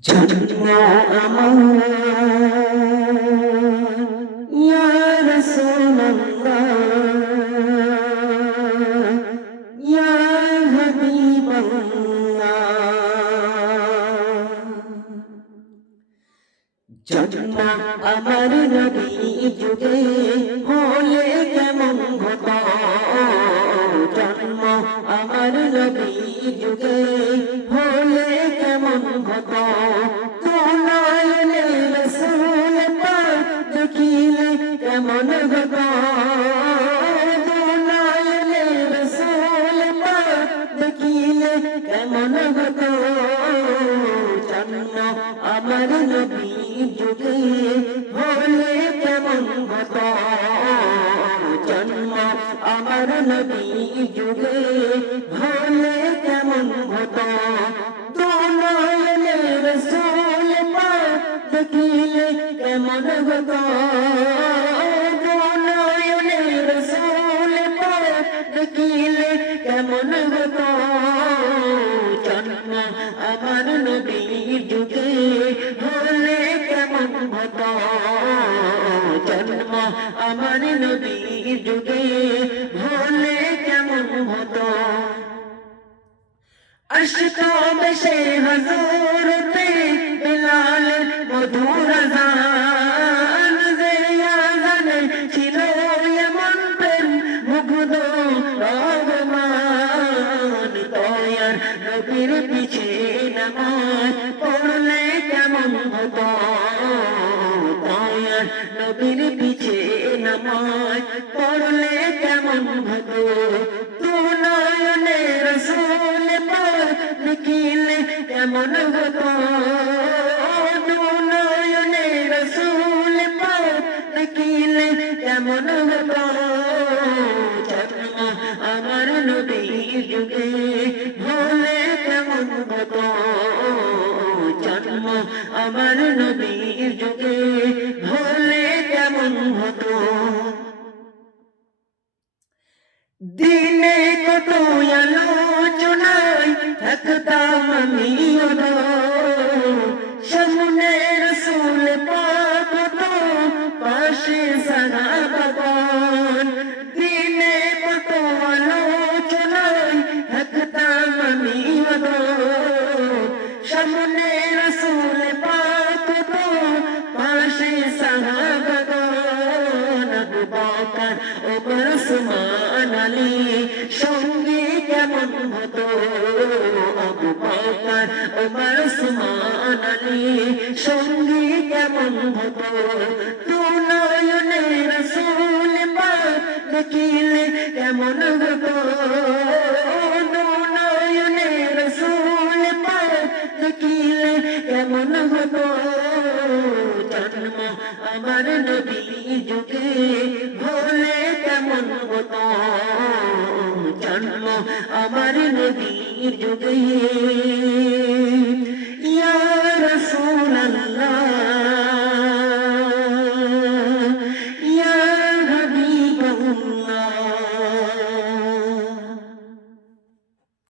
জন্ম আমার। জন্ম আমার নবী যুগে হলে কেমন হতো? জন্ম আমার নবী যুগে হলে কেমন হতো তোলায়নে রসুল পাক দেখিলে কেমন হতো তোলায়নে রসুল পাক দেখিলে কেমন হতো জন্ম আমার নবী যুগে হলে কেমন হতো জন্ম আমার নবী যুগে হলে কেমন হতো দোলায়নে রসুল পাক দেখিলে কেমন হতো জন্ম আমার নবীর যুগে হলে কেমন হতো জন্ম আমার নবীর যুগে হলে কেমন হতো আশকা বেশে হজুরতে বিলাল মধুর জান পড়লে কেমন হতো? নবীর পিছে নামাজ পড়লে কেমন হতো? তু নয়নে রসুল পাক দেখিলে কেমন হতো? দেখিলে কেমন হতো? me. আলী সঙ্গে কেমন হতো? আবু বকর, ওমর উসমান আলী, সঙ্গে কেমন হতো? তু নয়নে রসুল পাক দেখিলে কেমন হতো? নয়নে রসুল পাক দেখিলে কেমন হতো? জন্ম আমার নবী যুগে কেমন হতো জন্ম আমার নদীর যুগে।